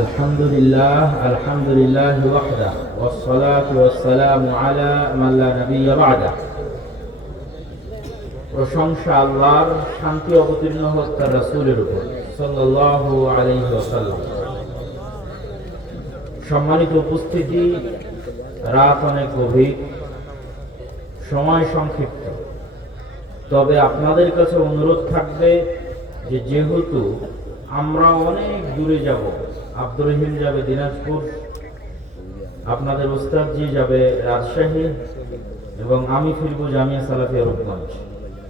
الحمد لله وحده والصلاة والسلام على من لا نبي بعده প্রশংসা আল্লাহর, শান্তি অবতীর্ণ হোক তার রাসূলের উপর সাল্লাল্লাহু আলাইহি ওয়াসাল্লাম। সম্মানিত উপস্থিতি, রাত অনেক গভীর, সময় সংক্ষিপ্ত, তবে আপনাদের কাছে অনুরোধ থাকবে যে যেহেতু আমরা অনেক দূরে যাব, আব্দুর রহিম যাবে দিনাজপুর, আপনাদের ওস্তাদজি যাবে রাজশাহী এবং আমি ফিরব জামিয়া সালাফিয়া রূপগঞ্জ,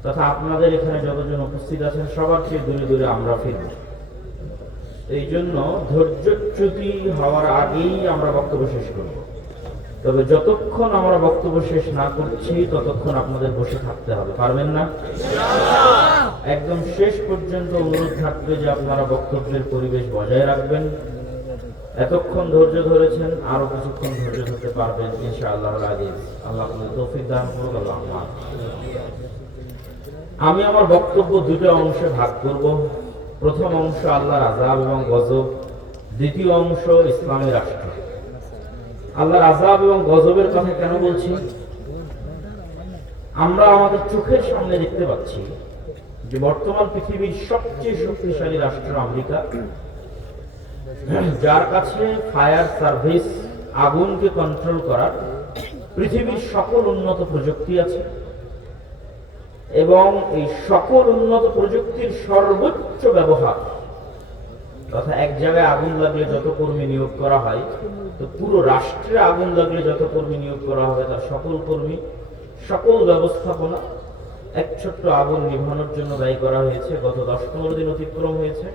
তথা আপনাদের এখানে যতজন উপস্থিত আছেন সবার চেয়ে দূরে দূরে আমরা ফিরব। এই জন্য ধৈর্যচ্যুতি হওয়ার আগেই আমরা বক্তব্য শেষ করব। তবে যতক্ষণ আমরা বক্তব্য শেষ না করছি ততক্ষণ আপনাদের বসে থাকতে হবে, পারবেন না? একদম শেষ পর্যন্ত অনুরোধ থাকবে যে আপনারা বক্তব্যের পরিবেশ বজায় রাখবেন। এতক্ষণ ধৈর্য ধরেছেন, আরো কিছুক্ষণ ধৈর্য ধরতে পারবেন ইনশাআল্লাহ। আল্লাহ তৌফিক দান করুন। আল্লাহ। আমি আমার বক্তব্য দুটো অংশে ভাগ করব। প্রথম অংশ আল্লাহর আযাব এবং গজব, দ্বিতীয় অংশ ইসলামের রাষ্ট্র। আল্লাহর আযাব এবং গজবের কথা কেন বলছি? আমরা আমাদের চোখের সামনে দেখতে পাচ্ছি যে বর্তমান পৃথিবীর সবচেয়ে শক্তিশালী রাষ্ট্র আমেরিকা, যার কাছে ফায়ার সার্ভিস, আগুনকে কন্ট্রোল করার পৃথিবীর সকল উন্নত প্রযুক্তি আছে এবং এই সকল উন্নত প্রযুক্তির সর্বোচ্চ ব্যবহার, তথা এক জায়গায় আগুন লাগলে যত কর্মী নিয়োগ করা হয়, তো পুরো রাষ্ট্রে আগুন লাগলে যত কর্মী নিয়োগ করা হবে তার সকল কর্মী, সকল ব্যবস্থাপনা এক ছোট্ট আগুন নিভানোর জন্য ব্যয় করা হয়েছে। গত 10-15 দিন অতিক্রম হয়েছে,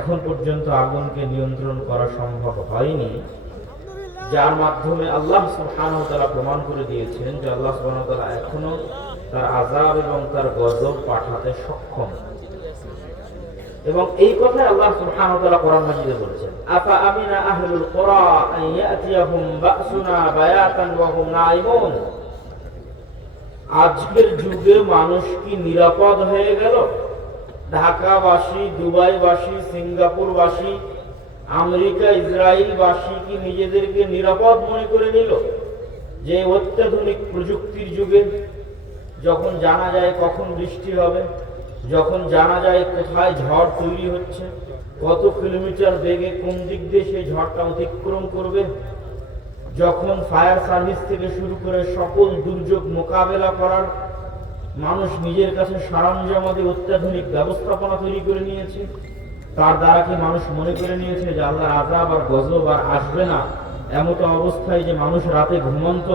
এখন পর্যন্ত আগুনকে নিয়ন্ত্রণ করা সম্ভব হয়নি, যার মাধ্যমে আল্লাহ সুবহানাহু ওয়া তাআলা প্রমাণ করে দিয়েছেন যে আল্লাহ সুবহানাহু ওয়া তাআলা এখনো তার আযাব এবং তার গজব পাঠাতে সক্ষম। এবং এই কথাই আল্লাহ সুবহানাহু ওয়া তাআলা কোরআন মাজিদে বলেছেন, আফা আমিনা আহলুল কুরা আন ইয়াতিয়াহুম বাসুনা বায়াতান ওয়া হুম নাঈমুন। আজকের যুগে মানুষ কি নিরাপদ হয়ে গেল? ঢাকাবাসী, দুবাইবাসী, সিঙ্গাপুরবাসী, আমেরিকা, ইসরায়েলবাসী কি নিজেদেরকে নিরাপদ মনে করে নিল? যে অত্যাধুনিক প্রযুক্তির যুগে যখন জানা যায় কখন বৃষ্টি হবে, যখন জানা যায় কোথায় ঝড় তৈরি হচ্ছে, কত কিলোমিটার বেগে কোন দিক দিয়ে সেই ঝড়টা অতিক্রম করবে, যখন ফায়ার সার্ভিস থেকে শুরু করে সকল দুর্যোগ মোকাবেলা করার মানুষ নিজের কাছে সরঞ্জামাদি অত্যাধুনিক ব্যবস্থাপনা তৈরি করে নিয়েছে, তার দ্বারা কি মানুষ মনে করে নিয়েছে যে আল্লাহর আযাব আর গজব আর আসবে না? এমতো অবস্থায় যে মানুষ রাতে ঘুমন্ত,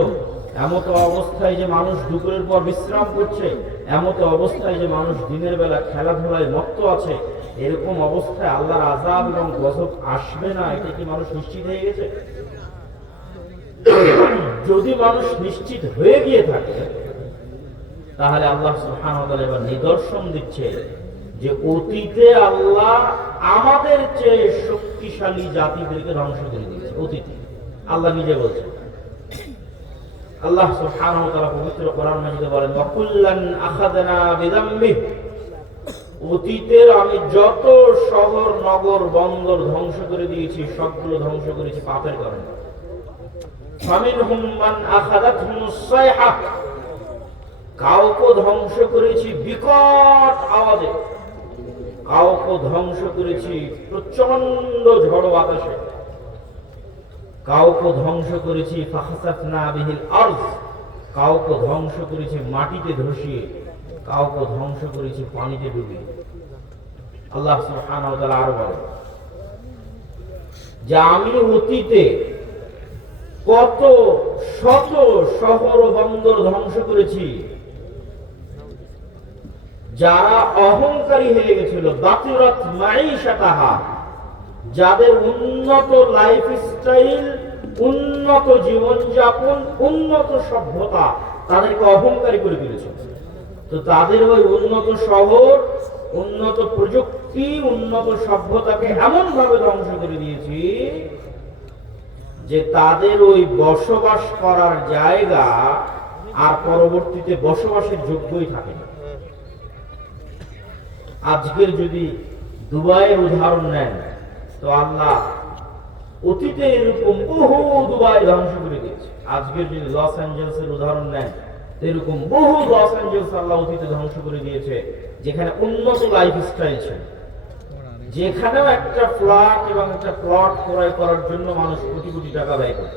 এমতো অবস্থায় যে মানুষ দুপুরের পর বিশ্রাম করছে, এমতো অবস্থায় যে মানুষ দিনের বেলা খেলাধুলায় মত্ত আছে, এরকম অবস্থায় আল্লাহর আযাব এবং গজব আসবে না, এটা কি মানুষ নিশ্চিত হয়ে গেছে? যদি মানুষ নিশ্চিত হয়ে গিয়ে থাকে তাহলে আল্লাহ সুবহানাহু ওয়া তাআলা এবার নিদর্শন দিচ্ছে যে অতীতে আল্লাহ আমাদের চেয়ে শক্তিশালী জাতিদেরকে ধ্বংস করে দিয়েছে। অতীতে আল্লাহ নিজে বলছেন, আল্লাহ সুবহানাহু ওয়া তাআলা পবিত্র কোরআন মাজিদে বলেন, ওয়া কুল্লান আখাযনা বিযামবিহি। অতীতের আমি যত শহর, নগর, বন্দর ধ্বংস করে দিয়েছি সবগুলো ধ্বংস করেছি পাপের কারণে। ফামিনহুম মান আখাযাতহুমুস সাইহা। কাউকে ধ্বংস করেছি বিকট আওয়াজে, কাউকে ধ্বংস করেছি প্রচন্ড ঝড় বাতাসে, কাউকে ধ্বংস করেছি ফাখাসাফনা বিহিল আরদ, কাউকে ধ্বংস করেছি মাটিতে ধসিয়ে, কাউকে ধ্বংস করেছি পানিতে ডুবিয়ে। আল্লাহ সুবহানাহু ওয়া তাআলা আরো বলেন যে আমি অতীতে কত শত শহর ও বন্দর ধ্বংস করেছি যারা অহংকারী হয়ে গেছিল, বাতিরাত মাঈশাতাহা, যাদের উন্নত লাইফস্টাইল, উন্নত জীবনযাপন, উন্নত সভ্যতা তাদেরকে অহংকারী করে তুলেছে। তো তাদের ওই উন্নত শহর, উন্নত প্রযুক্তি, উন্নত সভ্যতাকে এমন ভাবে ধ্বংস করে দিয়েছি যে তাদের ওই বসবাস করার জায়গা আর পরবর্তীতে বসবাসের যোগ্যই থাকে না। আজকের যদি দুবাইয়ের উদাহরণ নেন, তো আল্লাহ অতীতে এরকম বহু দুবাই ধ্বংস করে দিয়েছে। আজকের যদি লস অ্যাঞ্জেলসের উদাহরণ নেন, এরকম বহু লস অ্যাঞ্জেলস আল্লাহ অতীতে ধ্বংস করে দিয়েছে, যেখানে উন্নত লাইফ স্টাইল ছিল, যেখানেও একটা ফ্ল্যাট এবং একটা প্লট ক্রয় করার জন্য মানুষ কোটি কোটি টাকা ব্যয় করত।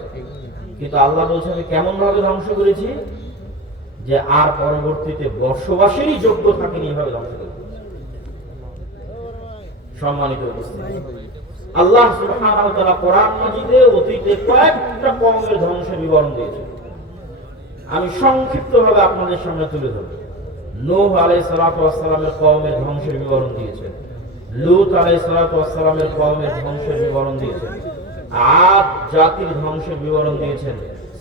কিন্তু আল্লাহ বলছে আমি কেমন ভাবে ধ্বংস করেছি, যে আর পরবর্তীতে বসবাসেরই যোগ্য থাকেনি, এভাবে ধ্বংস করে দিয়েছে। সম্মানিত উপস্থিতি, আল্লাহ সুবহানাহু ওয়া তাআলা কোরআন মাজিদে অতীতে কয়েকটা কওমের ধ্বংসের বিবরণ দিয়েছেন। আমি সংক্ষিপ্তভাবে আপনাদের সামনে তুলে ধরব। নূহ আলাইহিস সালাতু ওয়াস সালামের কওমের ধ্বংসের বিবরণ দিয়েছেন, লূত আলাইহিস সালাতু ওয়াস সালামের কওমের ধ্বংসের বিবরণ দিয়েছেন, আদ জাতির ধ্বংসের বিবরণ দিয়েছেন,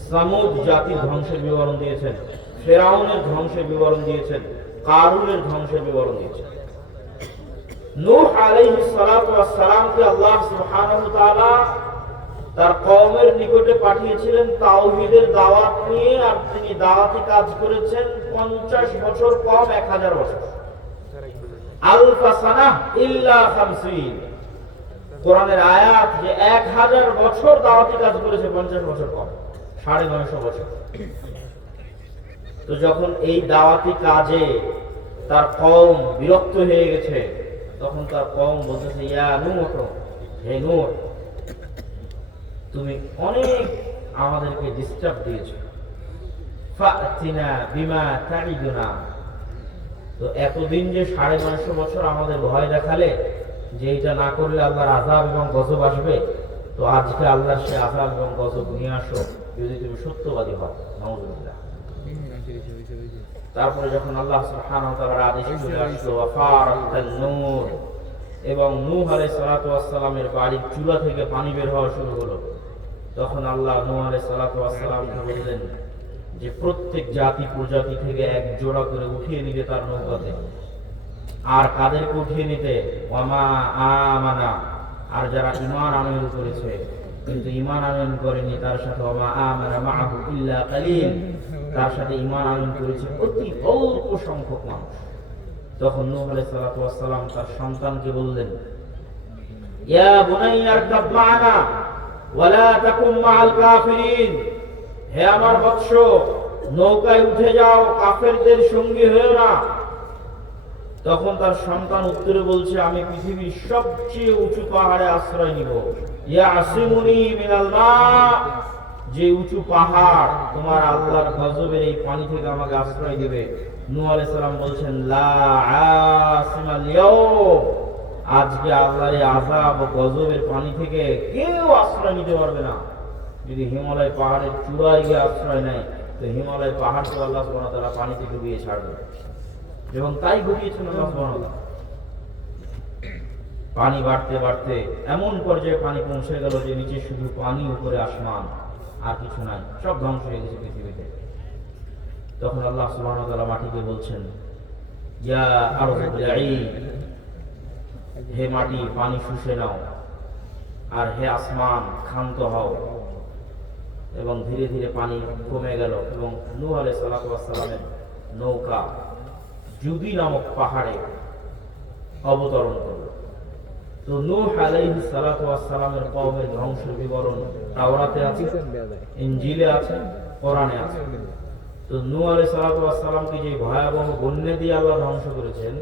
সামুদ জাতির ধ্বংসের বিবরণ দিয়েছেন, ফিরআউনের ধ্বংসের বিবরণ দিয়েছেন, কারুনের ধ্বংসের বিবরণ দিয়েছেন। নূহ আলাইহিস সালাতু ওয়াস সালামকে আল্লাহ সুবহানাহু ওয়া তাআলা তার কওমের নিকটে পাঠিয়েছিলেন তাওহীদের দাওয়াত নিয়ে, আর তিনি দাওয়াতি কাজ করেছেন 50 বছর কম 1000 বছর, আলফা সানাহ ইল্লা 50। কোরআনের আয়াত যে 1000 বছর দাওয়াতি কাজ করেছে, 50 বছর কম, 950 বছর। তো যখন এই দাওয়াতি কাজে তার কওম বিরক্ত হয়ে গেছে, তখন তার কওম বলতেছে ইয়া নূহ, হে নূহ, তুমি অনেক আমাদেরকে ডিস্টার্ব দিয়েছো, ফাতিনা বিমা তাইদুনা। তো এতদিন যে 950 বছর আমাদের ভয় দেখালে যে এটা না করলে আল্লাহর আযাব এবং গজব আসবে, তো আজকে আল্লাহর সে আযাব এবং গজব নিয়ে আসো যদি তুমি সত্যবাদী হও। নাউযুবিল্লাহ। তারপরে যখন আল্লাহ সুবহানাহু ওয়া তাআলার আদেশ চলে আসলো ওয়াফারাতান নূর, এবং নূহ আলাইহিস সালাতু ওয়াস সালামের বাড়ির চুলা থেকে পানি বের হওয়া শুরু হলো, তখন আল্লাহ নূহ আলাইহিস সালাতু ওয়াস সালামকে বললেন যে প্রত্যেক জাতি প্রজাতি থেকে এক জোড়া করে উঠিয়ে নিতে তার নৌকাতে। আর কাদেরকে উঠিয়ে নিতে? ওয়ামা আমানা, আর যারা ঈমান আনয়ন করেছে কিন্তু ঈমান আনয়ন করেনি তার সাথে, ওয়ামা আমানা মাআহু ইল্লা কালিল, তার সাথে ঈমান আনয়ন করেছে অতি অল্প সংখ্যক মানুষ। তখন নূহ আলাইহিস সালাতু ওয়াস সালাম তার সন্তানকে বললেন ইয়া বুনাইয়া আরকাব মা'ানা ওয়ালা তাকুম মা'আল কাফিরিন, হে আমার বৎস, নৌকায় উঠে যাও, কাফেরদের সঙ্গী হয়েও না। তখন তার সন্তান উত্তরে বলছে আমি পৃথিবীর সবচেয়ে উঁচু পাহাড়ে আশ্রয় নিব। ইয়া আসিমুনি মিনাল মা, যে উঁচু পাহাড় তোমার আল্লাহর গজবের এই পানি থেকে আমাকে আশ্রয় দিবে। নূহ আলাইহিস সালাম বলছেন লা আসিমাল ইয়াউম, আজকে আল্লাহর এই আযাব ও গজবের পানি থেকে কেউ আশ্রয় নিতে পারবে না। যদি হিমালয় পাহাড়ের চূড়ায় গিয়ে আশ্রয় নেয়, তো হিমালয় পাহাড় তো আল্লাহ সুবহানাহু ওয়া তাআলা পানিতে ডুবিয়ে ছাড়বে, এবং তাই ঘটিয়েছেন আল্লাহ সুবহানাহু ওয়া তাআলা। পানি বাড়তে বাড়তে এমন পর্যায়ে পানি পৌঁছে গেল যে নিচে শুধু পানি, উপরে আসমান, আর কিছু নাই, সব ধ্বংস হয়ে গেছে পৃথিবীতে। তখন আল্লাহ সুবহানাহু ওয়া তাআলা মাটিকে বলছেন ইয়া আরযু বিলঈ, হে মাটি পানি শুষে নাও, আর হে আসমান ক্ষান্ত হও। এবং ধীরে ধীরে পানি কমে গেল, এবং নূহ আলাইহিস সালাতু ওয়াস সালামের নৌকা জুদি নামক পাহাড়ে অবতরণ করল। তো নূহ আলাইহিস সালাতু ওয়াস সালামের কওমের ধ্বংসের বিবরণ তাওরাতে আছে, ইনজিলে আছে, কোরআনে আছে। তো নূহ আলাইহিস সালাতু ওয়াস সালামকে যে ভয়াবহ বন্যা দিয়ে আল্লাহ ধ্বংস করেছেন,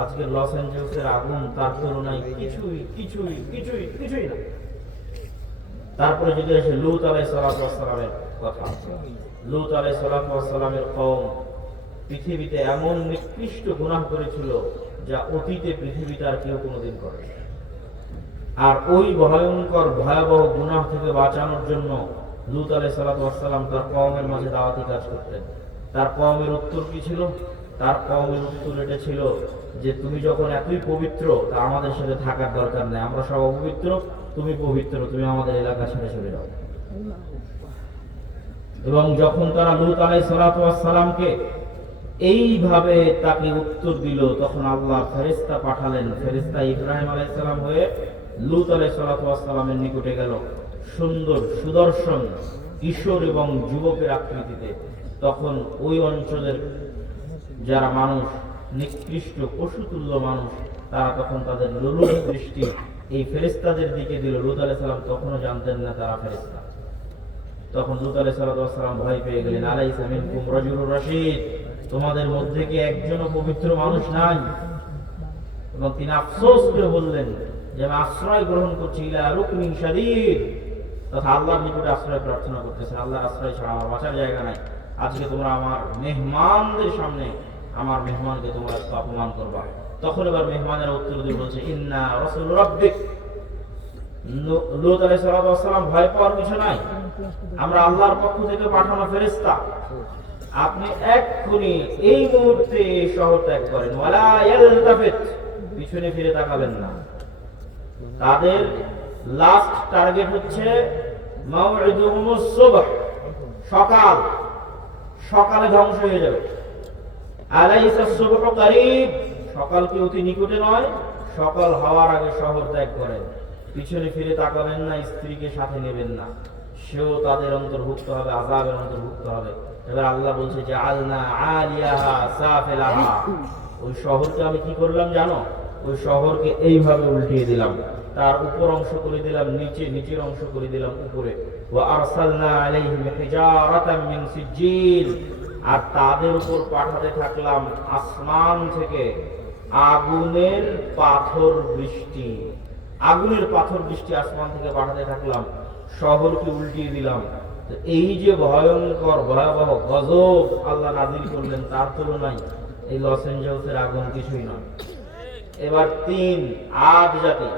আজকের লস অ্যাঞ্জেলসের আগুন তার তুলনায় কিছুই না। তারপরে যদি আসে লূত আলাইহিস সালাতু ওয়াস সালামের কথা, লূত আলাইহিস সালাতু ওয়াস সালামের কওম পৃথিবীতে এমন নিকৃষ্ট গুনাহ করেছিল যা অতীতে পৃথিবীতে আর কেউ কোনোদিন করে। আর ওই ভয়ঙ্কর ভয়াবহ গুনাহ থেকে বাঁচানোর জন্য লূত আলাইহিস সালাতু ওয়াস সালাম তার কওমের মাঝে দাওয়াতি কাজ করতেন। তার কওমের উত্তর কি ছিল? তার কওমের উত্তর এটা ছিল যে তুমি যখন এতই পবিত্র, তা আমাদের সাথে থাকার দরকার নেই, আমরা সব অপবিত্র, তুমি পবিত্র, তুমি আমাদের এলাকা ছেড়ে চলে যাও। এবং যখন তারা লূত আলাইহিস সালাতু ওয়াস সালামকে এইভাবে তাকে উত্তর দিল, তখন আল্লাহ ফেরেশতা পাঠালেন। ফেরেশতা ইব্রাহিম আলাইহিস সালাম হয়ে লূত আলাইহিস সালাতু ওয়াস সালামের নিকটে গেল, সুন্দর সুদর্শন কিশোর এবং যুবকের আকৃতিতে। তখন ওই অঞ্চলের যারা মানুষ, নিকৃষ্ট পশুতুল্য মানুষ, তারা তখন তাদের লোলুপ দৃষ্টি এই ফেরেশতাদের দিকে দিল। লূত আলাইহিস সালাম তখনও জানতেন না তারা ফেরেশতা। তখন লূত আলাইহিস সালাম ভয় পেয়ে গেলেন, আলাইসা মিনকুম রাজুলুর রাশীদ, তোমাদের মধ্যে কি একজনও পবিত্র মানুষ নাই? এবং তিনি আফসোস করে বললেন যে আমি আশ্রয় গ্রহণ করছি ইলা রুকনিন শাদীদ, তথা আল্লাহর নিকটে আশ্রয় প্রার্থনা করতেছেন, আল্লাহর আশ্রয় ছাড়া আমার বাঁচার জায়গা নাই। আজকে তোমরা আমার মেহমানদের সামনে আমার মেহমানকে তোমরা অপমান করবা। তখন এবার মেহমানের উত্তর দিয়ে বলছে, ইন্না রাসূল রাব্বিক। লূত আলাইহিস সালাম ভয় পাওয়ার কিছু নাই, আমরা আল্লাহর পক্ষ থেকে পাঠানো ফেরেশতা। আপনি এক্ষুনি এই মুহূর্তে এই শহর ত্যাগ করেন, ওয়ালা ইয়ালতাফিত, পিছনে ফিরে তাকাবেন না। তাদের লাস্ট টার্গেট হচ্ছে মাউইদুহুমুস সুবহ, সকাল, সকালে ধ্বংস হয়ে যাবে। আলাইসা সুবহু করিব, সকাল কি অতি নিকটে নয়? সকাল হওয়ার আগে শহর ত্যাগ করেন, পিছনে ফিরে তাকাবেন না, স্ত্রীকে সাথে নেবেন না, সেও তাদের অন্তর্ভুক্ত হবে, আযাবের অন্তর্ভুক্ত হবে। এবার আল্লাহ বলছে যে আলনা আলিয়াহা সাফিলাহা, ওই শহরকে আমি কি করলাম জানো? ওই শহরকে এইভাবে উল্টিয়ে দিলাম, তার উপর অংশ করে দিলাম নিচে, নিচের অংশ করে দিলাম উপরে। ওয়া আরসালনা আলাইহিম হিজারাতাম মিন সিজিল, আর তাদের উপর পাঠাতে থাকলাম আসমান থেকে আগুনের পাথর বৃষ্টি। আগুনের পাথর বৃষ্টি আসমান থেকে পাঠাতে থাকলাম, শহরকে উল্টিয়ে দিলাম। তো এই যে ভয়ঙ্কর ভয়াবহ গজব আল্লাহ নাযিল করলেন, তার তুলনায় এই লস এঞ্জেলসের আগুন কিছুই নয়। এবার 3 আদ জাতি,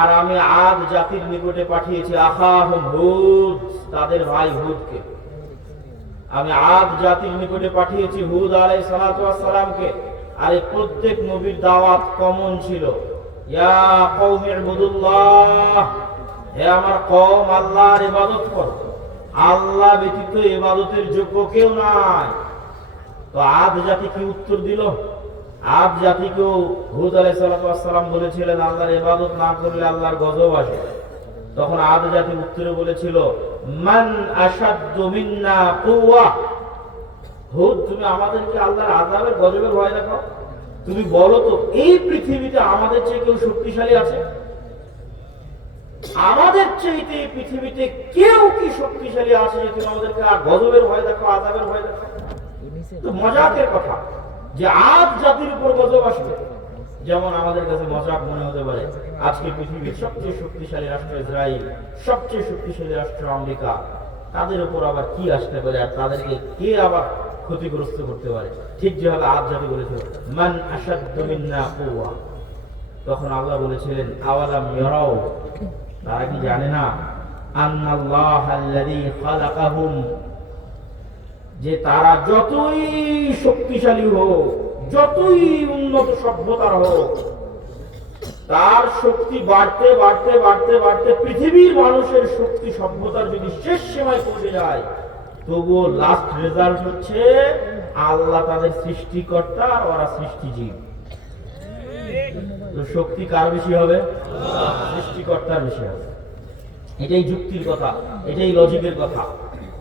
আর আমি আদ জাতির নিকটে পাঠিয়েছি আখাহুম হুদ, তাদের ভাই হুদকে। আমি আদ জাতির নিকটে পাঠিয়েছি হুদ আলাইহিস সালাতু ওয়াস সালামকে। আর এই প্রত্যেক নবীর দাওয়াত কমন ছিল, ইয়া কওমি ইবুদুল্লাহ, হে আমার কওম আল্লাহর ইবাদত করো, আল্লাহ ব্যতীত ইবাদতের যোগ্য কেউ নাই। তো আদ জাতি কি উত্তর দিল? আদ জাতিকেও হুদ আলাইহিস সালাতু ওয়াস সালাম বলেছিলেন আল্লাহর ইবাদত না করলে আল্লাহর গজব আসে। তখন আদ জাতি উত্তরে বলেছিল, মান আশাদ্দু মিন্না কুওয়া, হুদ তুমি আমাদেরকে আল্লাহর আযাবের গজবের ভয় দেখাও? তুমি বলো তো এই পৃথিবীতে আমাদের চেয়ে কেউ শক্তিশালী আছে? আমাদের চাইতে এই পৃথিবীতে কেউ কি শক্তিশালী আছে যে তুমি আমাদেরকে গজবের ভয় দেখাও, আযাবের ভয় দেখাও? তো মজাকের কথা যে আদ জাতির উপর গজব আসবে। যেমন আমাদের কাছে মজাক মনে হতে পারে আজকে পৃথিবীর সবচেয়ে শক্তিশালী রাষ্ট্র ইসরায়েল, সবচেয়ে শক্তিশালী রাষ্ট্র আমেরিকা, তাদের উপর আবার কি আসতে পারে, আর তাদেরকে কে আবার ক্ষতিগ্রস্ত করতে পারে? ঠিক যেভাবে আদ জাতি বলেছিল মান আশাদ্দু মিন্না কুওয়া, তখন আল্লাহ বলেছিলেন আওয়ালাম ইয়ারাউ, তারা কি জানে না আন্নাল্লাহাল্লাযী খালাকাহুম, যে তারা যতই শক্তিশালী হোক, যতই উন্নত সভ্যতার হোক, তার শক্তি বাড়তে বাড়তে বাড়তে বাড়তে পৃথিবীর মানুষের শক্তি সভ্যতার যদি শেষ সীমায় পৌঁছে যায়, তবুও লাস্ট রেজাল্ট হচ্ছে আল্লাহ তাদের সৃষ্টিকর্তা, ওরা সৃষ্টিজীব। তো শক্তি কার বেশি হবে? সৃষ্টিকর্তার বেশি হবে। এটাই যুক্তির কথা, এটাই লজিকের কথা।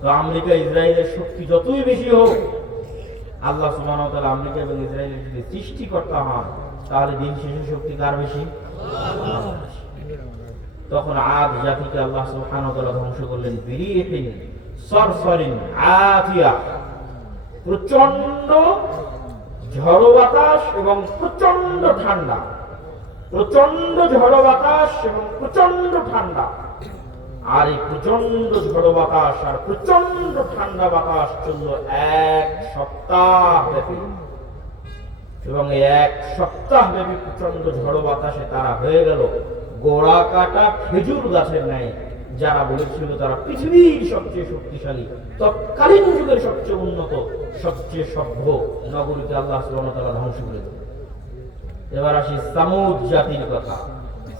তো আমেরিকা ইসরায়েলের শক্তি যতই বেশি হোক, আল্লাহ সুবহানাহু ওয়া তাআলা আমেরিকা এবং ইসরায়েলের যদি সৃষ্টিকর্তা হন, তাহলে দিন শেষে শক্তি কার বেশি? তখন আদ জাতিকে আল্লাহ সুবহানাহু ওয়া তাআলা ধ্বংস করলেন বিরিহিন সরসরিন আতিয়া, প্রচন্ড ঝড়ো বাতাস এবং প্রচন্ড ঠান্ডা, প্রচন্ড ঝড়ো বাতাস এবং প্রচন্ড ঠান্ডা। আর এই প্রচন্ড ঝড়ো বাতাস আর প্রচন্ড ঠান্ডা বাতাস চলল 1 সপ্তাহ ব্যাপী, এবং এই 1 সপ্তাহ ব্যাপী প্রচন্ড ঝড়ো বাতাসে তারা হয়ে গেল গোড়া কাটা খেজুর গাছের ন্যায়। যারা বলেছিল তারা পৃথিবীর সবচেয়ে শক্তিশালী, তৎকালীন যুগের সবচেয়ে উন্নত, সবচেয়ে সভ্য নগরীকে আল্লাহ সুবহানাহু ওয়া তাআলা ধ্বংস করে দিলেন। এবার আসি সামুদ জাতির কথা।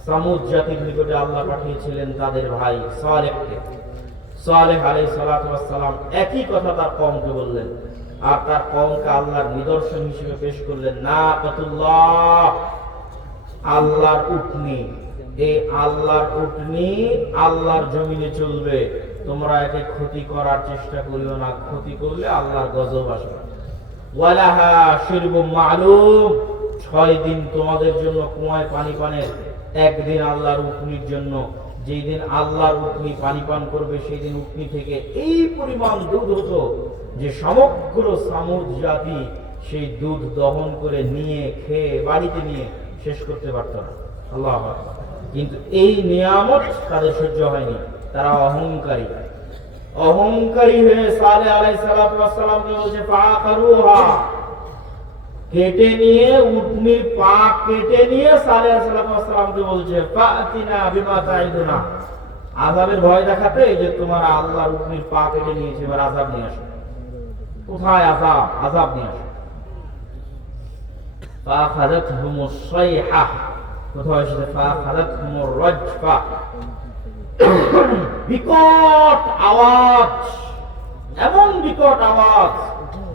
সামুদ জাতির নিকটে আল্লাহ পাঠিয়েছিলেন তাদের ভাই সালেহকে। সালেহ আলাইহিস সালাতু ওয়াস সালাম একই কথা তার কওমকে বললেন, আর তার কওমকে আল্লাহর নিদর্শন হিসেবে পেশ করলেন নাকাতুল্লাহ, আল্লাহর উটনি। এই আল্লাহর উটনি আল্লাহর জমিনে চলবে, তোমরা একে ক্ষতি করার চেষ্টা করিও না, ক্ষতি করলে আল্লাহর গজব আসবে। ওয়ালাহা শিরবুম মালুম, 6 দিন তোমাদের জন্য কুয়ায় পানি পানের, একদিন আল্লাহর উটনির জন্য। যেই দিন আল্লাহর উটনি পানি পান করবে সেই দিন উটনি থেকে এই পরিমাণ দুধ হতো যে সমগ্র সামুদ জাতি সেই দুধ দহন করে নিয়ে খেয়ে বাড়িতে নিয়ে শেষ করতে পারত না। আল্লাহ আকবার। কিন্তু এই নিয়ামত তাদের সহ্য হয়নি, তারা অহংকারী। অহংকারী হয়ে সালেহ আলাইহিস সালাতু ওয়াস সালামকে বলছে ফাআকারুহা, কেটে নিয়ে উটনির পা কেটে নিয়ে সালেহ আলাইহিস সালাতু ওয়াস সালামকে বলছে ফাতিনা বিমা তাইদুনা, আযাবের ভয় দেখাতে যে তোমার আল্লাহর উটনির পা কেটে নিয়েছে, এবার আযাব নিয়ে আসো। কোথায় আযাব? আযাব নিয়ে আসো। ফাখাযাতহুমুস সাইহা, কোথায় এসেছে ফাখাযাতহুমুর রাজফা, বিকট আওয়াজ, এমন বিকট আওয়াজ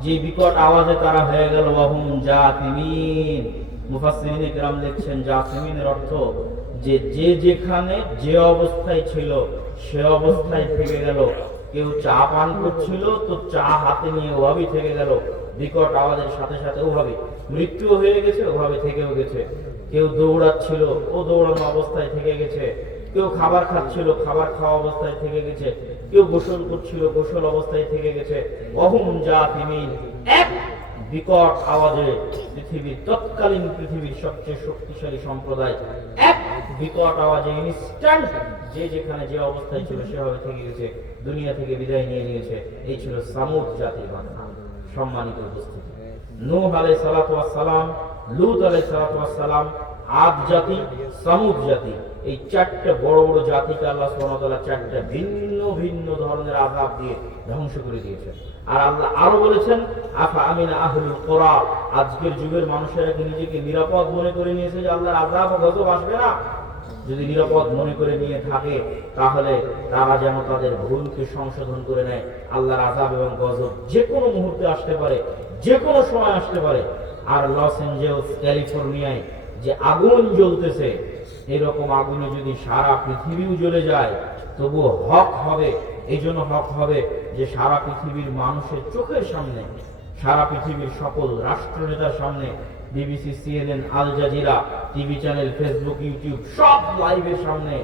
যে বিকট আওয়াজে তারা হয়ে গেল ওয়াহুম জাতিমিন। মুফাসসিরিনে কেরাম লিখছেন জাতিমিনের অর্থ যে যে যেখানে যে অবস্থায় ছিল সে অবস্থায় থেকে গেল। কেউ চা পান করছিল তো চা হাতে নিয়ে ওভাবেই থেকে গেল, বিকট আওয়াজের সাথে সাথে ওভাবে মৃত্যু হয়ে গেছে, ওভাবে থেকেও গেছে। কেউ দৌড়াচ্ছিল ও দৌড়ানো অবস্থায় থেকে গেছে, কেউ খাবার খাচ্ছিল খাবার খাওয়া অবস্থায় থেকে গেছে, কেউ গোসল করছিল গোসল অবস্থায় থেকে গেছে। ওহুম জাতিমিন, এক বিকট আওয়াজে পৃথিবীর তৎকালীন পৃথিবীর সবচেয়ে শক্তিশালী সম্প্রদায় এক বিকট আওয়াজে ইনস্ট্যান্ট যে যেখানে যে অবস্থায় ছিল সেভাবে থেকে গেছে, দুনিয়া থেকে বিদায় নিয়ে নিয়েছে। এই ছিল সামুদ জাতির ঘটনা। সম্মানিত উপস্থিতি, নূহ আলাইহিস সালাতু ওয়াস সালাম, লূত আলাইহিস সালাতু ওয়াস সালাম, আদ জাতি, সামুদ জাতি, এই চারটা বড় বড় জাতিকে আল্লাহ সুবহানাহু ওয়া তাআলা চারটা ভিন্ন ভিন্ন ধরনের আযাব দিয়ে ধ্বংস করে দিয়েছেন। আর আল্লাহ আরো বলেছেন আফা আমিনা আহলুল কুরা, আজকের যুগের মানুষেরা কি নিজেকে নিরাপদ মনে করে নিয়েছে যে আল্লাহর আযাব ও গজব আসবে না? যদি নিরাপদ মনে করে নিয়ে থাকে তাহলে তারা যেন তাদের ভুলকে সংশোধন করে নেয়। আল্লাহর আযাব এবং গজব যে কোনো মুহূর্তে আসতে পারে, যে কোনো সময় আসতে পারে। আর লস অ্যাঞ্জেলস ক্যালিফোর্নিয়ায় যে আগুন জ্বলতেছে, এরকম আগুনে যদি সারা পৃথিবীও জ্বলে যায় তবুও হক হবে। এই জন্য হক হবে যে সারা পৃথিবীর মানুষের চোখের সামনে, সারা পৃথিবীর সকল রাষ্ট্রনেতার সামনে, BBC, CNN, Al Jazeera, TV channel, Facebook, YouTube সব লাইভের সামনে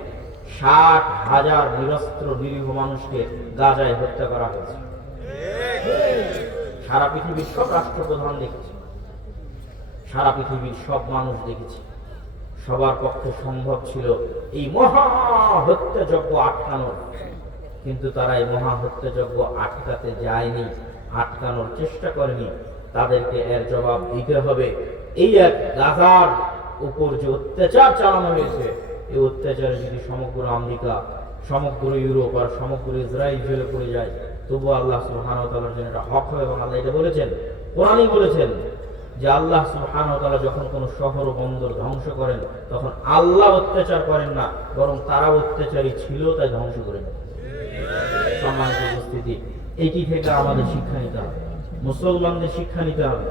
60,000 নিরস্ত্র নিরীহ মানুষকে গাজায় হত্যা করা হয়েছে। সারা পৃথিবীর সব রাষ্ট্রপ্রধান দেখেছে, সারা পৃথিবীর সব মানুষ দেখেছে। সবার পক্ষে সম্ভব ছিল এই মহা হত্যাযজ্ঞ আটকানোর, কিন্তু তারা এই মহা হত্যাযজ্ঞ আটকাতে যায়নি, আটকানোর চেষ্টা করেনি। তাদেরকে এর জবাব দিতে হবে। এই এক গাজার উপর যে অত্যাচার চালানো হয়েছে, এই অত্যাচারে যদি সমগ্র আমেরিকা, সমগ্র ইউরোপ আর সমগ্র ইসরায়েল জেলে পড়ে যায় তবু আল্লাহ সুবহানাহু ওয়া তাআলার জন্য এটা হক হবে। এবং আল্লাহ এটা বলেছেন, কোরআনই বলেছেন যে আল্লাহ সুবহানাহু ওয়া তাআলা যখন কোনো শহর ও বন্দর ধ্বংস করেন তখন আল্লাহ অত্যাচার করেন না, বরং তারা অত্যাচারী ছিল তাই ধ্বংস করেন। সম্মানিত উপস্থিতি, এটি থেকে আমাদের শিক্ষা নিতে হবে, মুসলমানদের শিক্ষা নিতে হবে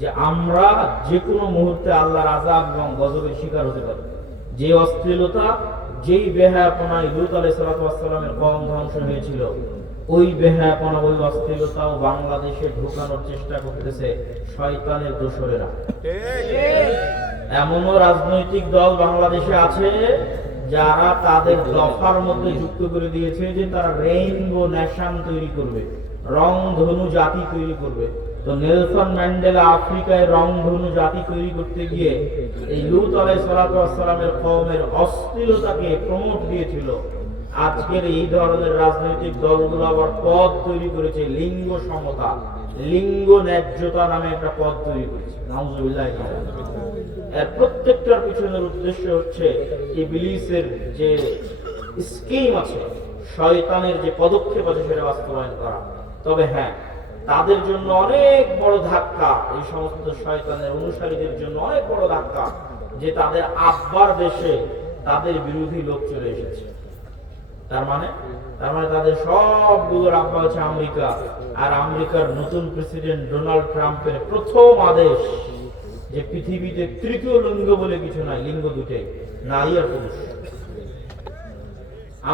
যে আমরা যে কোনো মুহূর্তে আল্লাহর আযাব এবং গজবের শিকার হতে পারি। যে অশ্লীলতা, যেই বেহায়াপনায় লূত আলাইহিস সালাতু ওয়াস সালামের কওম ধ্বংস হয়েছিল, ওই বেহায়াপনা, ওই অশ্লীলতাও বাংলাদেশে ঢুকানোর চেষ্টা করতেছে শয়তানের দোসরেরা। এমনও রাজনৈতিক দল বাংলাদেশে আছে যারা তাদের দফার মধ্যে যুক্ত করে দিয়েছে যে তারা রেইনবো নেশন তৈরি করবে, রংধনু জাতি তৈরি করবে। তো নেলসন ম্যান্ডেলা আফ্রিকায় রংধনু জাতি তৈরি করতে গিয়ে এই লূত আলাইহিস সালাতু ওয়াস সালামের কওমের অশ্লীলতাকে প্রমোট দিয়েছিল। আজকের এই ধরনের রাজনৈতিক দলগুলো আবার পদ তৈরি করেছে লিঙ্গ সমতা, লিঙ্গ ন্যায্যতা নামে একটা পদ তৈরি করেছে। নাউজুবিল্লাহ। এর প্রত্যেকটার পিছনের উদ্দেশ্য হচ্ছে ইবলিসের যে স্কিম আছে, শয়তানের যে পদক্ষেপ আছে সেটা বাস্তবায়ন করা। তবে হ্যাঁ, তাদের জন্য অনেক বড় ধাক্কা, এই সমস্ত শয়তানের অনুসারীদের জন্য অনেক বড় ধাক্কা যে তাদের আব্বার দেশে তাদের বিরোধী লোক চলে এসেছে। তার মানে তাদের সবগুলোর আব্বা হচ্ছে আমেরিকা। আর আমেরিকার নতুন প্রেসিডেন্ট ডোনাল্ড ট্রাম্পের প্রথম আদেশ যে পৃথিবীতে তৃতীয় লিঙ্গ বলে কিছু নাই, লিঙ্গ দুটাই, নারী আর পুরুষ।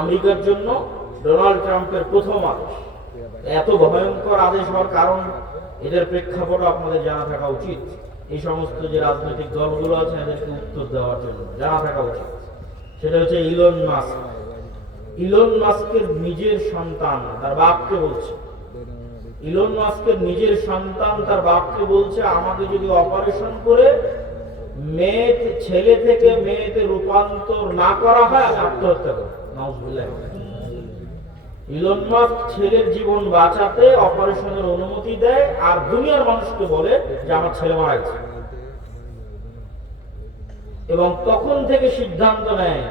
আমেরিকার জন্য ডোনাল্ড ট্রাম্পের প্রথম আদেশ। এত ভয়ঙ্কর আদেশ হওয়ার কারণ, এদের প্রেক্ষাপট আপনাদের জানা থাকা উচিত। এই সমস্ত যে রাজনৈতিক দলগুলো আছে এদেরকে উত্তর দেওয়ার জন্য জানা থাকা উচিত। সেটা হচ্ছে ইলন মাস্ক। ইলন মাস্কের নিজের সন্তান তার বাপকে বলছে, ইলন মাস্কের নিজের সন্তান তার বাপকে বলছে, আমাকে যদি অপারেশন করে ছেলে থেকে মেয়েতে রূপান্তর না করা হয় আমি আত্মহত্যা করব। নাউজুবিল্লাহ। ইলন মাস্ক ছেলের জীবন বাঁচাতে অপারেশনের অনুমতি দেয় আর দুনিয়ার মানুষকে বলে যে আমার ছেলে মারা গেছে, এবং তখন থেকে সিদ্ধান্ত নেয়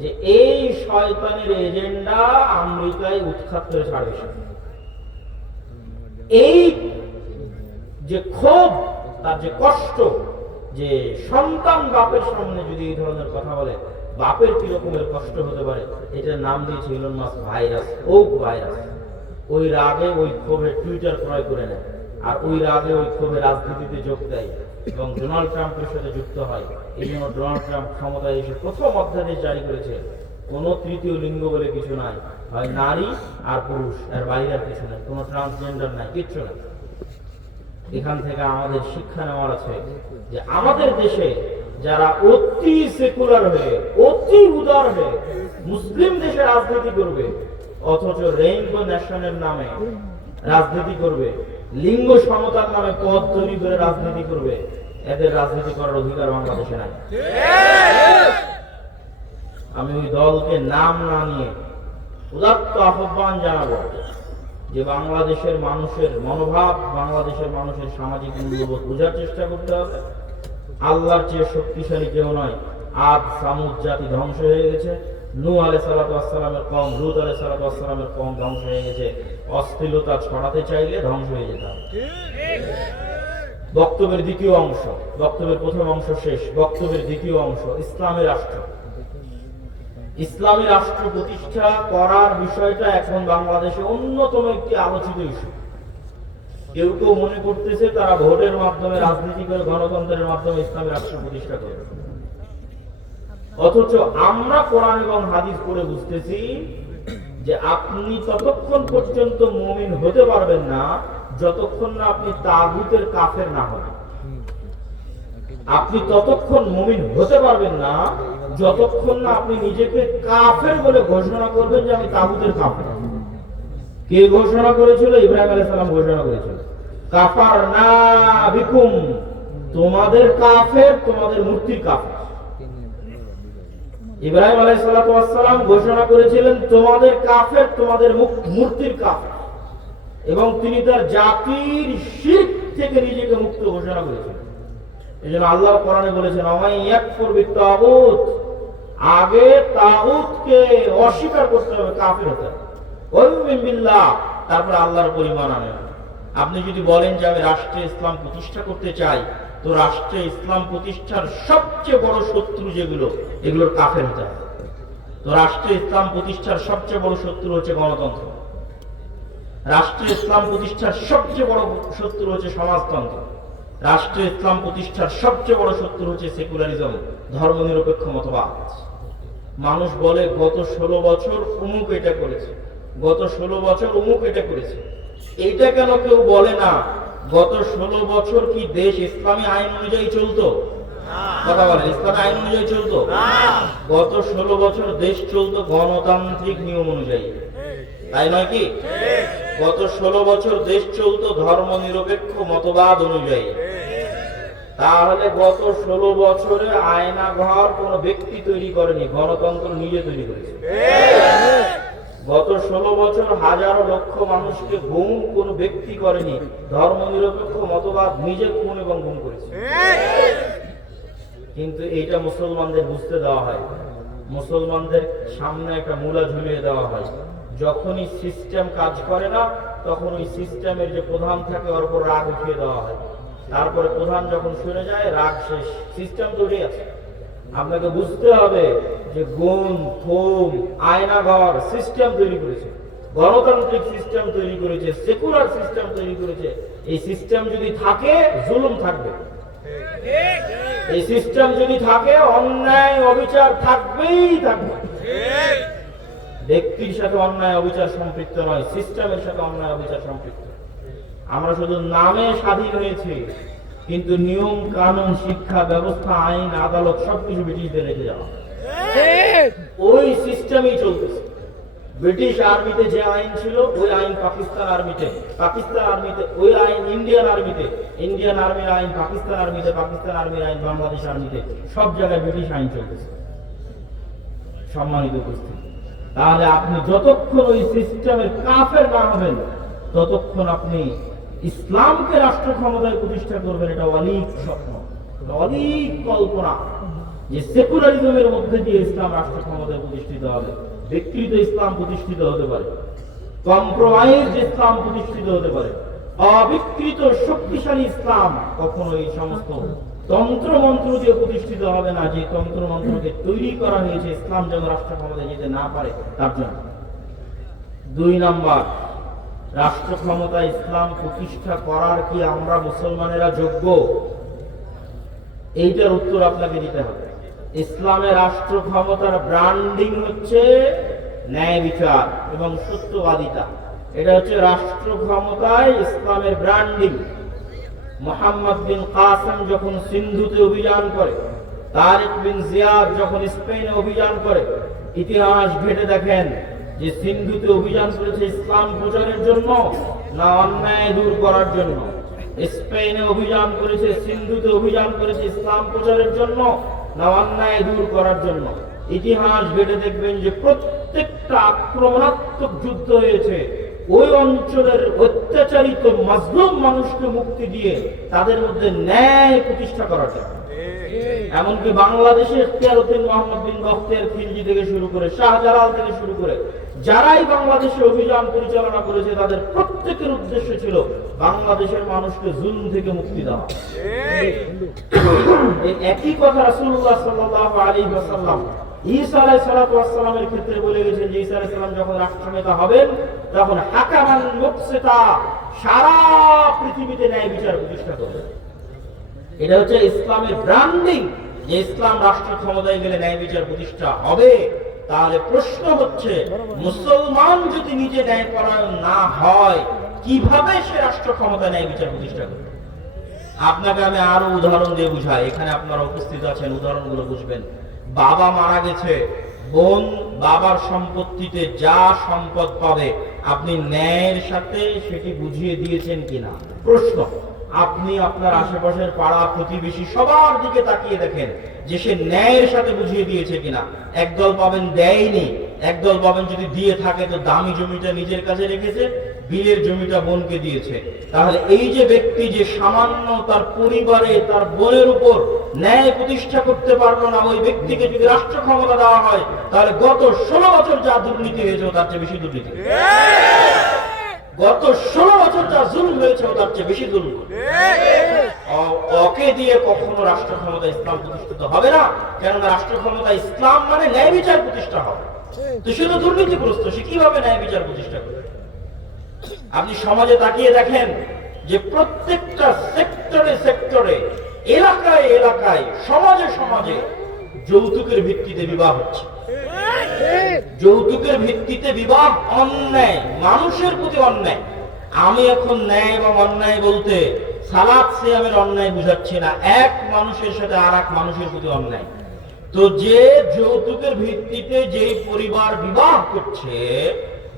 যে এই শয়তানের এজেন্ডা আমেরিকায় উৎখাত করে ছাড়বে। এই যে ক্ষোভ, তার যে কষ্ট, যে সন্তান বাপের সামনে যদি এই ধরনের কথা বলে বাপের কি রকমের কষ্ট হতে পারে, এটার নাম দিয়েছে Elon Musk virus, woke virus. ওই রাগে ওই ক্ষোভে টুইটার ক্রয় করে নেয়, আর ওই রাগে ওই ক্ষোভে রাজনীতিতে যোগ দেয় এবং ডোনাল্ড ট্রাম্পের সাথে যুক্ত হয়। এই জন্য ডোনাল্ড ট্রাম্প ক্ষমতায় এসে প্রথম অধ্যাদেশ জারি করেছে, কোন তৃতীয় লিঙ্গ বলে কিছু নাই, হয় নারী আর পুরুষ, এর বাইরে আর কিছু নাই, কোন ট্রান্সজেন্ডার নাই, কিচ্ছু নাই। এখান থেকে আমাদের শিক্ষা নেওয়ার আছে যে আমাদের দেশে যারা অতি সেকুলার হয়ে, অতি উদার হয়ে মুসলিম দেশে রাজনীতি করবে, অথচ রেইনবো ন্যাশনের নামে রাজনীতি করবে, লিঙ্গ সমতার নামে পদ তৈরি করে রাজনীতি করবে, এদের রাজনীতি করার অধিকার বাংলাদেশে নাই। আমি ওই দলকে নাম না নিয়ে উদাত্ত আহ্বান জানাবো যে বাংলাদেশের মানুষের মনোভাব, বাংলাদেশের মানুষের সামাজিক মূল্যবোধ বোঝার চেষ্টা করতে হবে। আল্লাহর চেয়ে শক্তিশালী কেউ নয়। আদ সামুদ জাতি ধ্বংস হয়ে গেছে, নূহ আলাইহিস সালাতু ওয়াস সালামের কওম, লূত আলাইহিস সালাতু ওয়াস সালামের কওম ধ্বংস হয়ে গেছে। অশ্লীলতা ছড়াতে চাইলে ধ্বংস হয়ে যেতে হবে। বক্তব্যের দ্বিতীয় অংশ, বক্তব্যের প্রথম অংশ শেষ, বক্তব্যের দ্বিতীয় অংশ, ইসলামী রাষ্ট্র। ইসলামী রাষ্ট্র প্রতিষ্ঠা করার বিষয়টা এখন বাংলাদেশে অন্যতম একটি আলোচিত ইস্যু। কেউ কেউ মনে করতেছে তারা ভোটের মাধ্যমে, রাজনীতি করে, গণতন্ত্রের মাধ্যমে ইসলামী রাষ্ট্র প্রতিষ্ঠা করবে, অথচ আমরা কোরআন এবং হাদিস পড়ে বুঝতেছি যে আপনি ততক্ষণ পর্যন্ত মুমিন হতে পারবেন না যতক্ষণ না আপনি তাগুতের কাফের না হন। আপনি ততক্ষণ মুমিন হতে পারবেন না যতক্ষণ না আপনি নিজেকে কাফের বলে ঘোষণা করবেন যে আমি তাগুতের কাফের। কে ঘোষণা করেছিল? ইব্রাহিম আলাইহিস সালাম ঘোষণা করেছিল, কাফারনা বিকুম, তোমাদের কাফের, তোমাদের মূর্তির কাফের। ইব্রাহিম আলাইহিস সালাম ঘোষণা করেছিলেন তোমাদের কাফের, তোমাদের মূর্তির কাফের, এবং তিনি তার জাতির শিরক থেকে নিজেকে মুক্ত ঘোষণা করেছিলেন। এজন্য আল্লাহ কোরআনে বলেছেন, আমায় ইয়াকফুর বিত্তাগুত, আগে তাগুতকে অস্বীকার করতে হবে, কাফের হতে হবে, ওয়ায়ুমিন বিল্লাহ, তারপর আল্লাহর পরিমাণ আনে। আপনি যদি বলেন যে আমি রাষ্ট্রে ইসলাম প্রতিষ্ঠা করতে চাই, তো রাষ্ট্রে ইসলাম প্রতিষ্ঠার সবচেয়ে বড় শত্রু যেগুলো, এগুলোর কাফের হতে হবে। তো রাষ্ট্রে ইসলাম প্রতিষ্ঠার সবচেয়ে বড় শত্রু হচ্ছে গণতন্ত্র, রাষ্ট্রে ইসলাম প্রতিষ্ঠার সবচেয়ে বড় শত্রু হচ্ছে সমাজতন্ত্র, রাষ্ট্রে ইসলাম প্রতিষ্ঠার সবচেয়ে বড় শত্রু হচ্ছে সেকুলারিজম, ধর্মনিরপেক্ষ মতবাদ। মানুষ বলে গত 16 বছর অমুক এটা করেছে, গত 16 বছর অমুক এটা করেছে। এইটা কেন কেউ বলে না গত 16 বছর কি দেশ ইসলামী আইন অনুযায়ী চলতো? কথা বলেন, ইসলামী আইন অনুযায়ী চলতো? গত 16 বছর দেশ চলতো গণতান্ত্রিক নিয়ম অনুযায়ী, তাই নয় কি? গত 16 বছর দেশ চলতো ধর্মনিরপেক্ষ মতবাদ অনুযায়ী। তাহলে গত 16 বছরে আয়নাঘর কোন ব্যক্তি তৈরি করেনি, গণতন্ত্র নিজে তৈরি করেছে। গত 16 বছর হাজারো লক্ষ মানুষকে গুম কোন ব্যক্তি করেনি, ধর্মনিরপেক্ষ মতবাদ নিজে খুন এবং গুম করেছে। কিন্তু এইটা মুসলমানদের বুঝতে দেওয়া হয়, মুসলমানদের সামনে একটা মূলা ঝুলিয়ে দেওয়া হয়। যখনই সিস্টেম কাজ করে না, তখন ওই সিস্টেমের যে প্রধান থাকে ওর উপর রাগ উঠিয়ে দেওয়া হয়। তারপরে প্রধান যখন শুনে যায়, রাগ শেষ, সিস্টেম তো উঠে আছে। আপনাকে বুঝতে হবে যে গুম, খুন, আয়নাঘর সিস্টেম তৈরি করেছে, গণতান্ত্রিক সিস্টেম তৈরি করেছে, সেকুলার সিস্টেম তৈরি করেছে। এই সিস্টেম যদি থাকে, জুলুম থাকবে। এই সিস্টেম যদি থাকে, অন্যায় অবিচার থাকবেই থাকবে। ব্যক্তির সাথে অন্যায় অবিচার সম্পৃক্ত নয়, সিস্টেমের সাথে অন্যায় অবিচার সম্পৃক্ত। আমরা শুধু নামে স্বাধীন হয়েছি, কিন্তু নিয়ম কানুন, শিক্ষা ব্যবস্থা, আইন, আদালত সবকিছু ব্রিটিশদের রেখে যাওয়া। ওই সিস্টেমই চলতেছে। ব্রিটিশ আর্মিতে যে আইন ছিল ওই আইন পাকিস্তান আর্মিতে, পাকিস্তান আর্মিতে ওই আইন ইন্ডিয়ান আর্মিতে, ইন্ডিয়ান আর্মির আইন পাকিস্তান আর্মিতে, পাকিস্তান আর্মির আইন বাংলাদেশ আর্মিতে, সব জায়গায় ব্রিটিশ আইন চলতেছে। সম্মানিত উপস্থিতি, তাহলে আপনি যতক্ষণ ওই সিস্টেমের কাফের না হবেন ততক্ষণ আপনি ইসলামকে রাষ্ট্র ক্ষমতায় প্রতিষ্ঠা করবেন, এটা অলিক স্বপ্ন, অলিক কল্পনা যে সেকুলারিজমের মধ্যে দিয়ে ইসলাম রাষ্ট্র ক্ষমতায় প্রতিষ্ঠিত হবে। বিকৃত ইসলাম প্রতিষ্ঠিত হতে পারে, কম্প্রোমাইজ ইসলাম প্রতিষ্ঠিত হতে পারে, অবিকৃত শক্তিশালী ইসলাম কখনো এই সমস্ত তন্ত্র মন্ত্র দিয়ে প্রতিষ্ঠিত হবে না, যে তন্ত্র মন্ত্রকে তৈরি করা হয়েছে ইসলাম যেন রাষ্ট্র ক্ষমতায় যেতে না পারে তার জন্য। 2 নাম্বার, রাষ্ট্র ক্ষমতা ইসলাম প্রতিষ্ঠা করার কি আমরা মুসলমানেরা যোগ্য? এইটার উত্তর আপনাকে দিতে হবে। ইসলামের রাষ্ট্র ক্ষমতার ব্র্যান্ডিং হচ্ছে ন্যায় বিচার এবং সত্যবাদিতা। এটা হচ্ছে রাষ্ট্র ক্ষমতায় ইসলামের ব্র্যান্ডিং। মোহাম্মদ বিন কাসেম যখন সিন্ধুতে অভিযান করে, তারিক বিন জিয়াদ যখন স্পেনে অভিযান করে, ইতিহাস ঘেটে দেখেন যে সিন্ধুতে অভিযান করেছে ইসলাম প্রচারের জন্য না অন্যায় দূর করার জন্য? স্পেনে অভিযান করেছে, সিন্ধুতে অভিযান করেছে ইসলাম প্রচারের জন্য না অন্যায় দূর করার জন্য? ইতিহাস ঘেটে দেখবেন যে প্রত্যেকটা আক্রমণাত্মক যুদ্ধ হয়েছে ওই অঞ্চলের অত্যাচারিত মাজলুম মানুষকে মুক্তি দিয়ে তাদের মধ্যে ন্যায় প্রতিষ্ঠা করার জন্য। এমনকি বাংলাদেশে ইখতিয়ারউদ্দিন মোহাম্মদ বিন বখতিয়ার খিলজি থেকে শুরু করে শাহজালাল থেকে শুরু করে যারাই বাংলাদেশে অভিযান পরিচালনা করেছে তাদের প্রত্যেকের উদ্দেশ্য ছিল বাংলাদেশের মানুষকে জুলুম থেকে মুক্তি দেওয়া। এই একই কথা রাসূলুল্লাহ সাল্লাল্লাহু আলাইহি ওয়াসাল্লাম ঈসা আলাইহিস সালাতু ওয়াস সালামের ক্ষেত্রে বলে গেছেন যে ঈসা আলাইহিস সালাম যখন রাষ্ট্রনেতা হবেন তখন হাকামান মুকসিতা, সারা পৃথিবীতে ন্যায় বিচার প্রতিষ্ঠা করবেন। এটা হচ্ছে ইসলামের ব্র্যান্ডিং, যে ইসলাম রাষ্ট্র ক্ষমতায় গেলে ন্যায় বিচার প্রতিষ্ঠা হবে। তাহলে প্রশ্ন হচ্ছে, মুসলমান যদি নিজে ন্যায়পরায়ণ না হয় কিভাবে সে রাষ্ট্র ক্ষমতায় ন্যায় বিচার প্রতিষ্ঠা করবে? আপনাকে আমি আরো উদাহরণ দিয়ে বুঝাই, এখানে আপনারা উপস্থিত আছেন, উদাহরণগুলো বুঝবেন। বাবা মারা গেছে, বোন বাবার সম্পত্তিতে যা সম্পদ পাবে আপনি ন্যায়ের সাথে সেটি বুঝিয়ে দিয়েছেন কিনা? প্রশ্ন। আপনি আপনার আশেপাশের পাড়া প্রতিবেশী সবার দিকে তাকিয়ে দেখেন যে সে ন্যায়ের সাথে বুঝিয়ে দিয়েছে কিনা। একদল পাবেন দেয়নি, একদল পাবেন যদি দিয়ে থাকে তো দামি জমিটা নিজের কাছে রেখেছে, বিলের জমিটা বোনকে দিয়েছে। তাহলে এই যে ব্যক্তি যে সামান্য তার পরিবারে তার বোনের উপর ন্যায় প্রতিষ্ঠা করতে পারলো না, ওই ব্যক্তিকে যদি রাষ্ট্র ক্ষমতা দেওয়া হয় তাহলে গত 16 বছর যা দুর্নীতি হয়েছে তার চেয়ে বেশি দুর্নীতি, গত 16 বছর যা জুলুম হয়েছে তার চেয়ে বেশি জুলুম। ওকে দিয়ে কখনো রাষ্ট্র ক্ষমতা ইসলাম প্রতিষ্ঠিত হবে না, কেননা রাষ্ট্র ক্ষমতা ইসলাম মানে ন্যায় বিচার প্রতিষ্ঠা হবে। তো শুধু দুর্নীতিগ্রস্ত সে কিভাবে ন্যায় বিচার প্রতিষ্ঠা করবে? আপনি সমাজে তাকিয়ে দেখেন যে প্রত্যেকটা সেক্টরে সেক্টরে, এলাকায় এলাকায়, সমাজে সমাজে যৌতুকের ভিত্তিতে বিবাহ হচ্ছে। যৌতুকের ভিত্তিতে বিবাহ অন্যায়, মানুষের প্রতি অন্যায়। আমি এখন ন্যায় এবং অন্যায় বলতে সালাত সিয়ামের অন্যায় বুঝাচ্ছি না, এক মানুষের সাথে আর এক মানুষের প্রতি অন্যায়। তো যে যৌতুকের ভিত্তিতে যেই পরিবার বিবাহ করছে,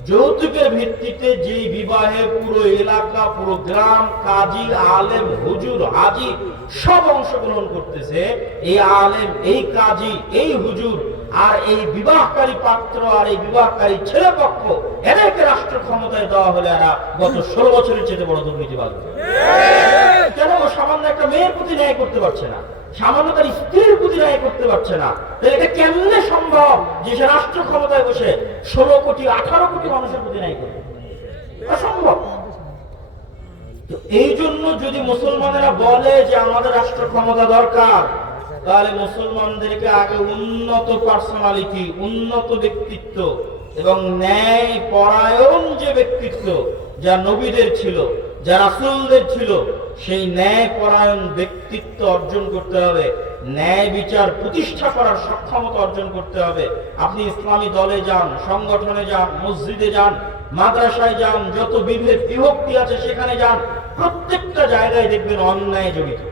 যৌতুকের ভিত্তিতে যেই বিবাহে পুরো এলাকা, পুরো গ্রাম, কাজী, আলেম, হুজুর, হাজি সব অংশগ্রহণ করতেছে, এই আলেম, এই কাজী, এই হুজুর আর এই বিবাহকারী পাত্র আর এই বিবাহকারী ছেলে পক্ষ, এদেরকে রাষ্ট্র ক্ষমতায় দেওয়া হলে এরা গত 16 বছরের চেয়ে বড় দুর্নীতিবাজ। কেন? সামান্য একটা মেয়ের প্রতি ন্যায় করতে পারছে না, সামান্য তার স্ত্রীর প্রতি ন্যায় করতে পারছে না। এটা কেমনে সম্ভব যে সে রাষ্ট্র ক্ষমতায় বসে 16 কোটি 18 কোটি মানুষের প্রতি ন্যায় করবে? অসম্ভব। তো এই জন্য যদি মুসলমানেরা বলে যে আমাদের রাষ্ট্র ক্ষমতা দরকার, তাহলে মুসলমানদেরকে আগে উন্নত পার্সোনালিটি, উন্নত ব্যক্তিত্ব এবং ন্যায় পরায়ণ যে ব্যক্তিত্ব যা নবীদের ছিল, যা রাসূলদের ছিল, সেই ন্যায় পরায়ণ ব্যক্তিত্ব অর্জন করতে হবে, ন্যায় বিচার প্রতিষ্ঠা করার সক্ষমতা অর্জন করতে হবে। আপনি ইসলামী দলে যান, সংগঠনে যান, মসজিদে যান, মাদ্রাসায় যান, যত বিভেদ বিভক্তি আছে সেখানে যান, প্রত্যেকটা জায়গায় দেখবেন অন্যায় জড়িত।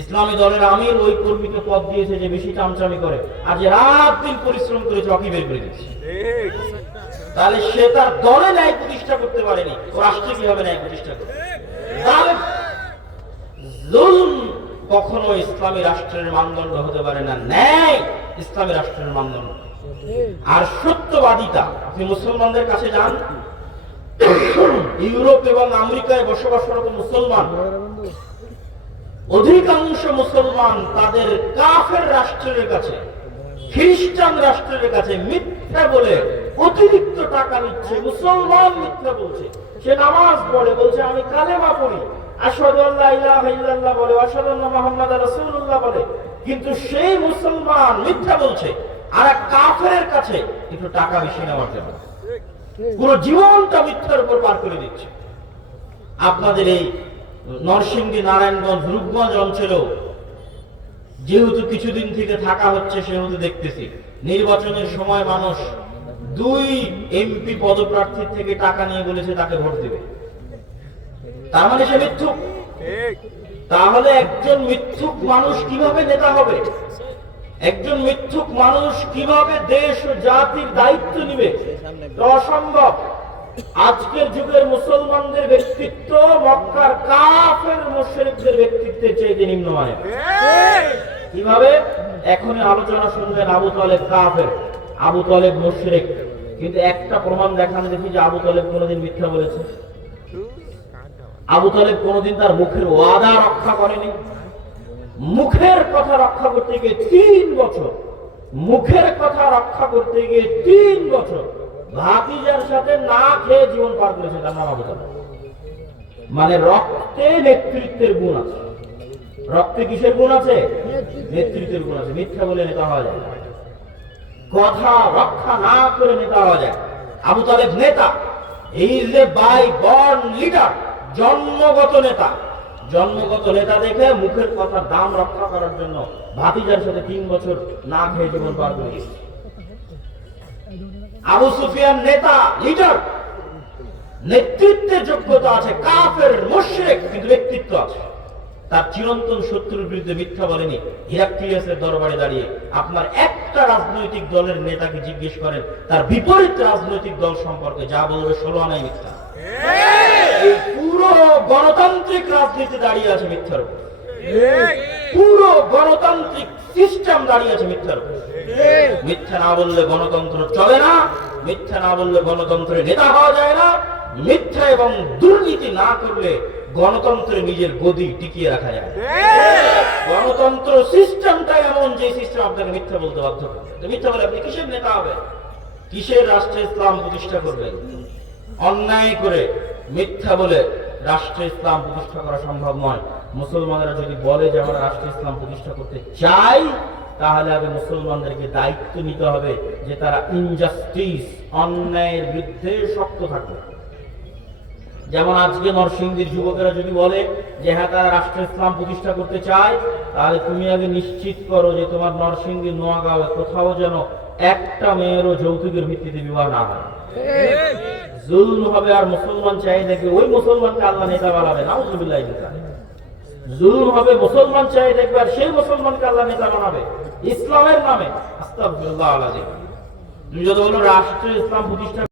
ইসলামী দলের আমির ওই কর্মীকে পদ দিয়েছে যে বেশি চামচামি করে, আজ রাত দিন পরিশ্রম করে চকি বের করে দিচ্ছে। তাহলে সে তার দলে ন্যায় প্রতিষ্ঠা করতে পারেনি, ও রাষ্ট্রে কিভাবে ন্যায় প্রতিষ্ঠা করে? তাহলে জুলম কখনো ইসলামী রাষ্ট্রের মানদণ্ড হতে পারে না, ন্যায় ইসলামী রাষ্ট্রের মানদণ্ড। আর সত্যবাদিতা, আপনি মুসলমানদের কাছে যান, ইউরোপ এবং আমেরিকায় বসবাসরত মুসলমান, অধিকাংশ মুসলমান তাদের কাফের রাষ্ট্রের কাছে, খ্রিস্টান রাষ্ট্রের কাছে মিথ্যা বলে অতিরিক্ত টাকা নিচ্ছে। মুসলমান মিথ্যা বলছে, সে নামাজ পড়ে, বলছে আমি কালেমা পড়ি, আশহাদু আল্লা ইলাহা ইল্লাল্লাহ বলে, আশহাদু আন্না মুহাম্মাদার রাসূলুল্লাহ বলে, কিন্তু সেই মুসলমান মিথ্যা বলছে আর এক কাফেরের কাছে একটু টাকা বেশি নেওয়ার জন্য পুরো জীবনটা মিথ্যার উপর পার করে দিচ্ছে। আপনাদের এই নরসিংদী, নারায়ণগঞ্জ, রূপগঞ্জ অঞ্চলেও যেহেতু কিছুদিন থেকে থাকা হচ্ছে, সেহেতু দেখতেছি নির্বাচনের সময় মানুষ 2 এমপি পদপ্রার্থীর থেকে টাকা নিয়ে বলেছে তাকে ভোট দেবে। তার মানে সে মিথ্যুক। তাহলে একজন মিথ্যুক মানুষ কিভাবে নেতা হবে? একজন মিথ্যুক মানুষ কিভাবে দেশ ও জাতির দায়িত্ব নিবে? অসম্ভব। আজকের যুগের মুসলমানদের ব্যক্তিত্ব মক্কার কাফের মুশরিকদের ব্যক্তিত্বের চাইতে নিম্নমানের। কিভাবে? এখনই আলোচনা শুনবেন আবু তালেব কাফের, আবু তালেব মুশরিক, কিন্তু একটা প্রমাণ দেখান দেখি যে আবু তালেব কোনোদিন মিথ্যা বলেছে? আবু তালেব কোনোদিন তার মুখের ওয়াদা রক্ষা করেনি। মুখের কথা রক্ষা করতে গিয়ে 3 বছর, মুখের কথা রক্ষা করতে গিয়ে 3 বছর ভাতিজার সাথে না খেয়ে জীবন পার করেছে তার নাম আবু তালেব। মানে রক্তে নেতৃত্বের গুণ আছে। রক্তে কিসের গুণ আছে? নেতৃত্বের গুণ আছে। মিথ্যা বলে নেতা হওয়া যায় না, কথা রক্ষা না করে নেতা হওয়া যায়। আবু তালেব নেতা, he is a by born leader, জন্মগত নেতা। জন্মগত নেতা দেখে মুখের কথা দাম রক্ষা করার জন্য ভাতিজার সাথে 3 বছর না খেয়ে জীবন পার করে গেছে। আবু সুফিয়ান নেতা, লিডার, নেতৃত্বের যোগ্যতা আছে, কাফের মুশরিক, কিন্তু ব্যক্তিত্ব আছে। তার চিরন্তন শত্রুর বিরুদ্ধে মিথ্যা বলেনি। হিরাক্লিয়াসের দরবারে দাঁড়িয়ে আপনার একটা রাজনৈতিক দলের নেতাকে জিজ্ঞেস করেন তার বিপরীত রাজনৈতিক দল সম্পর্কে, যা বলবে 16 আনাই মিথ্যা। এই পুরো গণতান্ত্রিক রাজনীতি দাঁড়িয়ে আছে মিথ্যার উপর। পুরো গণতান্ত্রিক সিস্টেম দাঁড়িয়ে আছে মিথ্যার উপর। মিথ্যা না বললে গণতন্ত্র চলে না, মিথ্যা না বললে গণতন্ত্রে নেতা হওয়া যায় না, মিথ্যা এবং দুর্নীতি না করলে গণতন্ত্রে নিজের গদি টিকিয়ে রাখা যায়। গণতন্ত্র সিস্টেমটা এমন যে সিস্টেম আপনাকে মিথ্যা বলতে বাধ্য করে। মিথ্যা বলে আপনি কিসের নেতা হবেন? কিসের রাষ্ট্রে ইসলাম প্রতিষ্ঠা করবেন? অন্যায় করে মিথ্যা বলে রাষ্ট্রে ইসলাম প্রতিষ্ঠা করা সম্ভব নয়। মুসলমানরা যদি বলে যে আমরা রাষ্ট্রে ইসলাম প্রতিষ্ঠা করতে চাই, তাহলে আগে মুসলমানদেরকে দায়িত্ব নিতে হবে যে তারা ইনজাস্টিস, অন্যায়ের বিরুদ্ধে শক্ত থাকবে। যেমন আজকে নরসিংদীর যুবকেরা যদি বলে যে হ্যাঁ তারা রাষ্ট্র ইসলাম প্রতিষ্ঠা করতে চায়, তাহলে তুমি আগে নিশ্চিত করো যে তোমার নরসিংদীর নোয়াগাঁওয়ে কোথাও যেন একটা মেয়েরও যৌতুকের ভিত্তিতে বিবাহ না হয়। জুলম হবে আর মুসলমান চাই দেখবে ওই মুসলমানকে আল্লাহ নেতা বানাবে, নাউযুবিল্লাহ। জুলম হবে, মুসলমান চাই দেখবে আর সেই মুসলমানকে আল্লাহ নেতা বানাবে ইসলামের নামে। আস্তাগফিরুল্লাহ আলাযীম। তুমি যদি বলো রাষ্ট্র ইসলাম প্রতিষ্ঠা